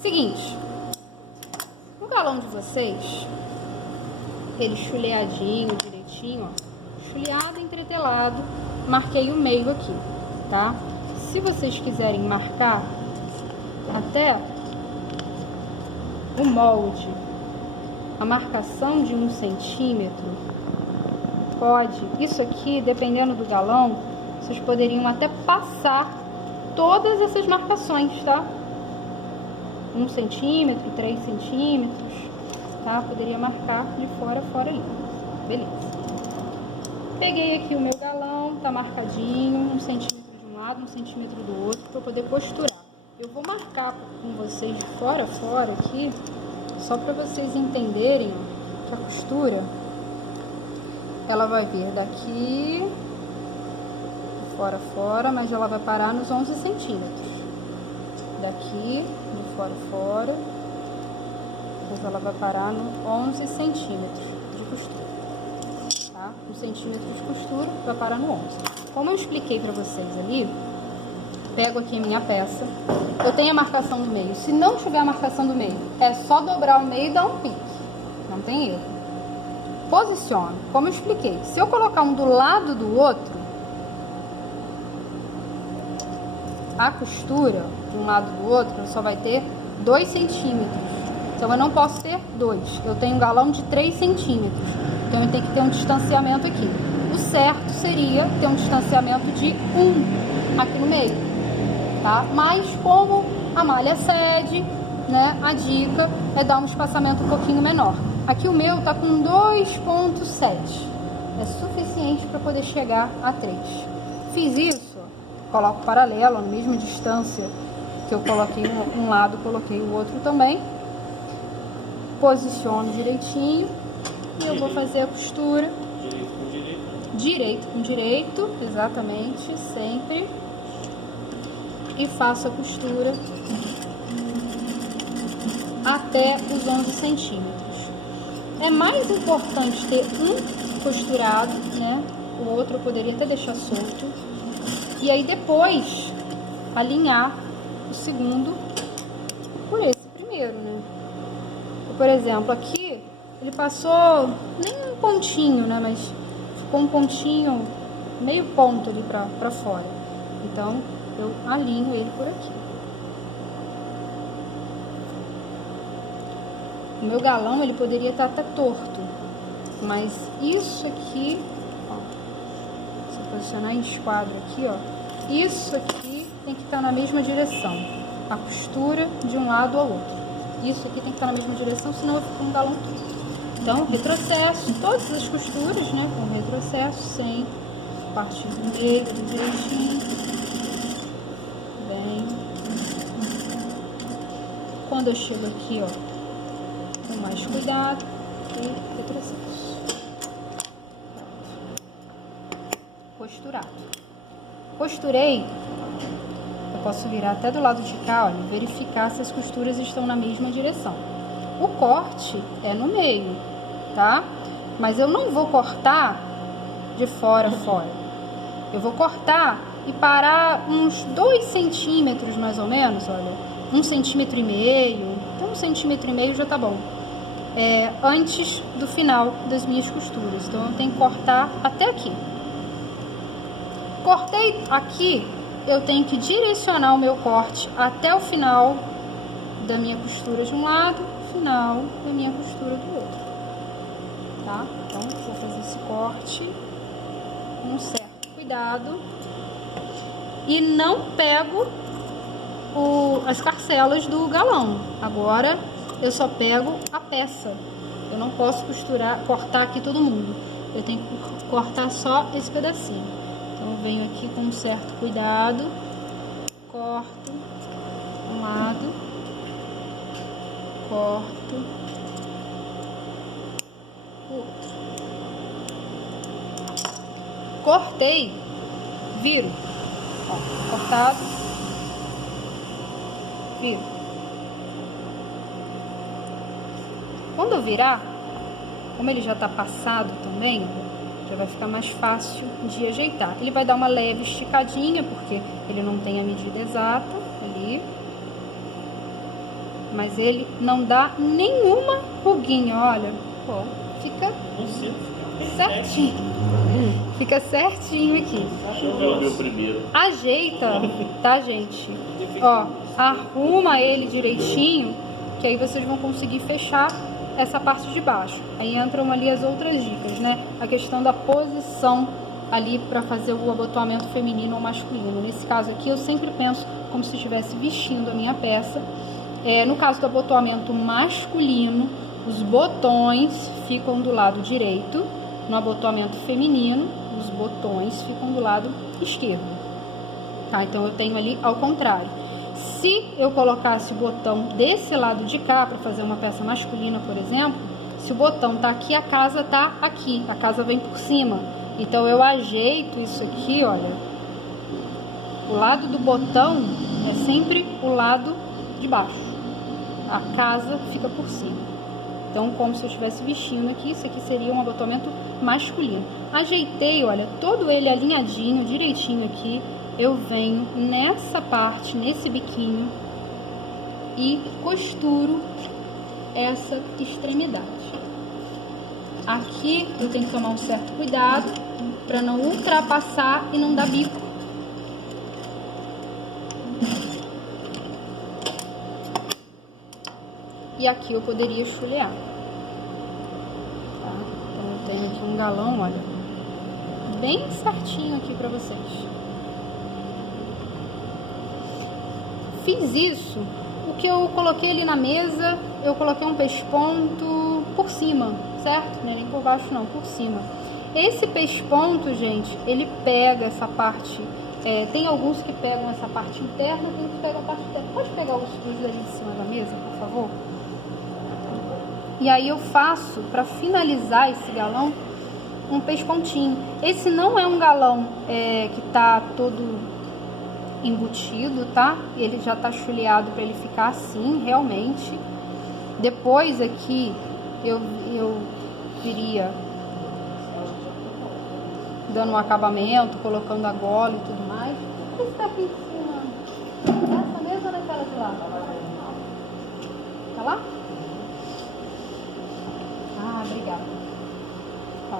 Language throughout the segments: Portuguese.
Seguinte, o galão de vocês, ele chuleadinho, direitinho, ó, chuleado, entretelado, marquei o meio aqui, tá? Se vocês quiserem marcar até o molde, a marcação de 1 centímetro, pode. Isso aqui, dependendo do galão, vocês poderiam até passar todas essas marcações, tá? 1 centímetro, 3 centímetros, tá? Poderia marcar de fora a fora ali. Beleza. Peguei aqui o meu galão, tá marcadinho, 1 centímetro de um lado, 1 centímetro do outro, para poder costurar. Eu vou marcar com vocês de fora a fora aqui, só para vocês entenderem que a costura, ela vai vir daqui, fora a fora, mas ela vai parar nos 11 centímetros. Daqui, de fora a fora, depois ela vai parar no 11 centímetros de costura, tá? 1 centímetro de costura vai parar no 11. Como eu expliquei pra vocês ali, pego aqui a minha peça, eu tenho a marcação do meio. Se não tiver a marcação do meio, é só dobrar o meio e dar um pique, não tem erro. Posiciono, como eu expliquei, se eu colocar um do lado do outro, a costura de um lado do outro só vai ter 2 centímetros. Então eu não posso ter 2. Eu tenho um galão de 3 centímetros. Então eu tenho que ter um distanciamento aqui. O certo seria ter um distanciamento de 1 aqui no meio, tá? Mas como a malha cede, né, a dica é dar um espaçamento um pouquinho menor. Aqui o meu tá com 2,7. É suficiente para poder chegar a 3. Fiz isso, coloco paralelo, na mesma distância que eu coloquei um lado, coloquei o outro também. Posiciono direitinho e eu vou fazer a costura. Direito com direito. Direito com direito, exatamente, sempre. E faço a costura até os 11 centímetros. É mais importante ter um costurado, né? O outro eu poderia até deixar solto. E aí depois alinhar o segundo por esse primeiro, né? Por exemplo, aqui ele passou nem um pontinho, né? Mas ficou um pontinho, meio ponto ali pra fora. Então eu alinho ele por aqui. O meu galão, ele poderia estar até torto, mas isso aqui, ó, se eu posicionar em esquadro aqui, ó, isso aqui tem que estar na mesma direção, a costura de um lado ao outro. Isso aqui tem que estar na mesma direção, senão eu fico um galão torto. Então, retrocesso, todas as costuras, né, com retrocesso, sempre, partindo do meio, do direitinho, bem. Quando eu chego aqui, ó, com mais cuidado e retrocesso. Costurado. Costurei, eu posso virar até do lado de cá, olha, verificar se as costuras estão na mesma direção. O corte é no meio, tá? Mas eu não vou cortar de fora a fora. Eu vou cortar e parar uns 2 centímetros mais ou menos, olha, 1,5 centímetro. Então 1,5 centímetro já tá bom. Antes do final das minhas costuras. Então eu tenho que cortar até aqui. Cortei aqui, eu tenho que direcionar o meu corte até o final da minha costura de um lado, final da minha costura do outro, tá? Então vou fazer esse corte com um certo cuidado e não pego as carcelas do galão. Agora eu só pego a peça. Eu não posso cortar aqui todo mundo. Eu tenho que cortar só esse pedacinho. Então eu venho aqui com um certo cuidado, corto um lado, corto o outro. Cortei, viro, ó, cortado, viro. Quando eu virar, como ele já tá passado também, já vai ficar mais fácil de ajeitar. Ele vai dar uma leve esticadinha, porque ele não tem a medida exata ali. mas ele não dá nenhuma ruguinha, olha. Bom. Fica certinho. Fica certinho aqui. Deixa eu ver o meu primeiro. Ajeita, tá, gente? Ó, arruma ele direitinho, que aí vocês vão conseguir fechar essa parte de baixo. Aí entram ali as outras dicas, né? A questão da posição ali para fazer o abotoamento feminino ou masculino. Nesse caso aqui, eu sempre penso como se estivesse vestindo a minha peça. No caso do abotoamento masculino, os botões ficam do lado direito. No abotoamento feminino, os botões ficam do lado esquerdo. Tá? Então, eu tenho ali ao contrário. Se eu colocasse o botão desse lado de cá, para fazer uma peça masculina, por exemplo, se o botão tá aqui, a casa tá aqui. A casa vem por cima. Então, eu ajeito isso aqui, olha. O lado do botão é sempre o lado de baixo. A casa fica por cima. Então, como se eu estivesse vestindo aqui, isso aqui seria um abotoamento masculino. Ajeitei, olha, todo ele alinhadinho, direitinho aqui. Eu venho nessa parte, nesse biquinho, e costuro essa extremidade. Aqui eu tenho que tomar um certo cuidado para não ultrapassar e não dar bico. E aqui eu poderia chulear. Tá? Então eu tenho aqui um galão, olha, bem certinho aqui pra vocês. Fiz isso, o que eu coloquei ali na mesa, eu coloquei um pesponto por cima, certo? Nem por baixo não, por cima. Esse pesponto, gente, ele pega essa parte, tem alguns que pegam essa parte interna, tem uns que pegam a parte interna. Pode pegar os ali de cima da mesa, por favor? E aí eu faço, para finalizar esse galão, um pespontinho. Esse não é um galão que tá todo embutido, tá? Ele já tá chuleado para ele ficar assim, realmente. Depois aqui eu viria dando um acabamento, colocando a gola e tudo mais. O que está aqui em cima? Nessa mesa ou naquela de lá? Tá lá? Ah, obrigada. Ó.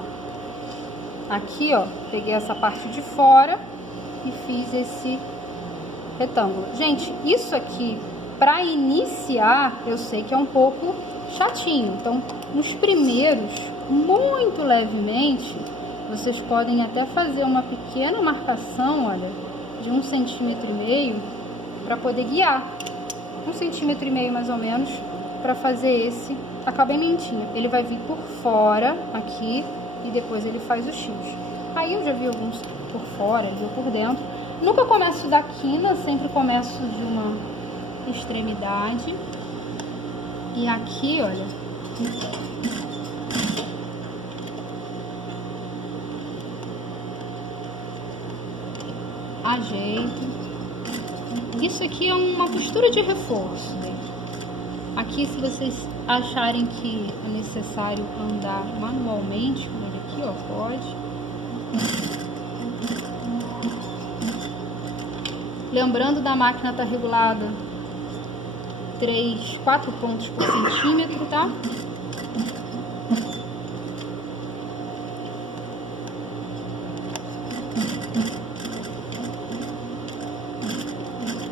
Aqui, ó, peguei essa parte de fora e fiz esse retângulo. Gente, isso aqui, para iniciar, eu sei que é um pouco chatinho. Então, nos primeiros, muito levemente, vocês podem até fazer uma pequena marcação, olha, de 1,5 cm para poder guiar. 1,5 cm mais ou menos para fazer esse acabamentinho. Ele vai vir por fora aqui e depois ele faz os fios. Aí eu já vi alguns por fora, ali ou por dentro. Nunca começo da quina, sempre começo de uma extremidade. E aqui, olha, ajeito. Isso aqui é uma costura de reforço. Aqui, se vocês acharem que é necessário andar manualmente, olha aqui, ó, pode. Lembrando da máquina tá regulada 4 pontos por centímetro, tá?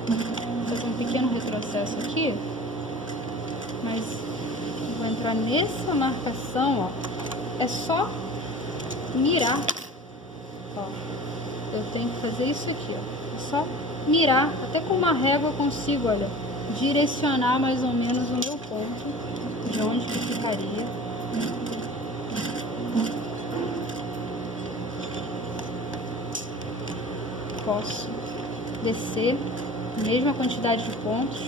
Vou fazer um pequeno retrocesso aqui, mas vou entrar nessa marcação, ó. É só mirar, ó. Eu tenho que fazer isso aqui, ó. É só mirar, até com uma régua eu consigo, olha, direcionar mais ou menos o meu ponto, de onde que ficaria. Posso descer a mesma quantidade de pontos.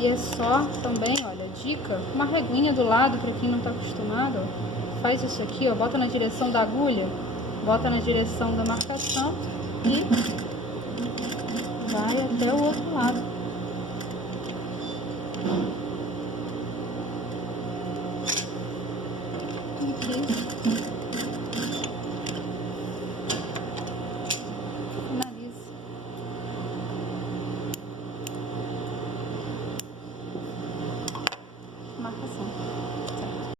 E é só também, olha, dica, uma reguinha do lado para quem não está acostumado, ó. Faz isso aqui, ó, bota na direção da agulha, bota na direção da marcação e vai até o outro lado.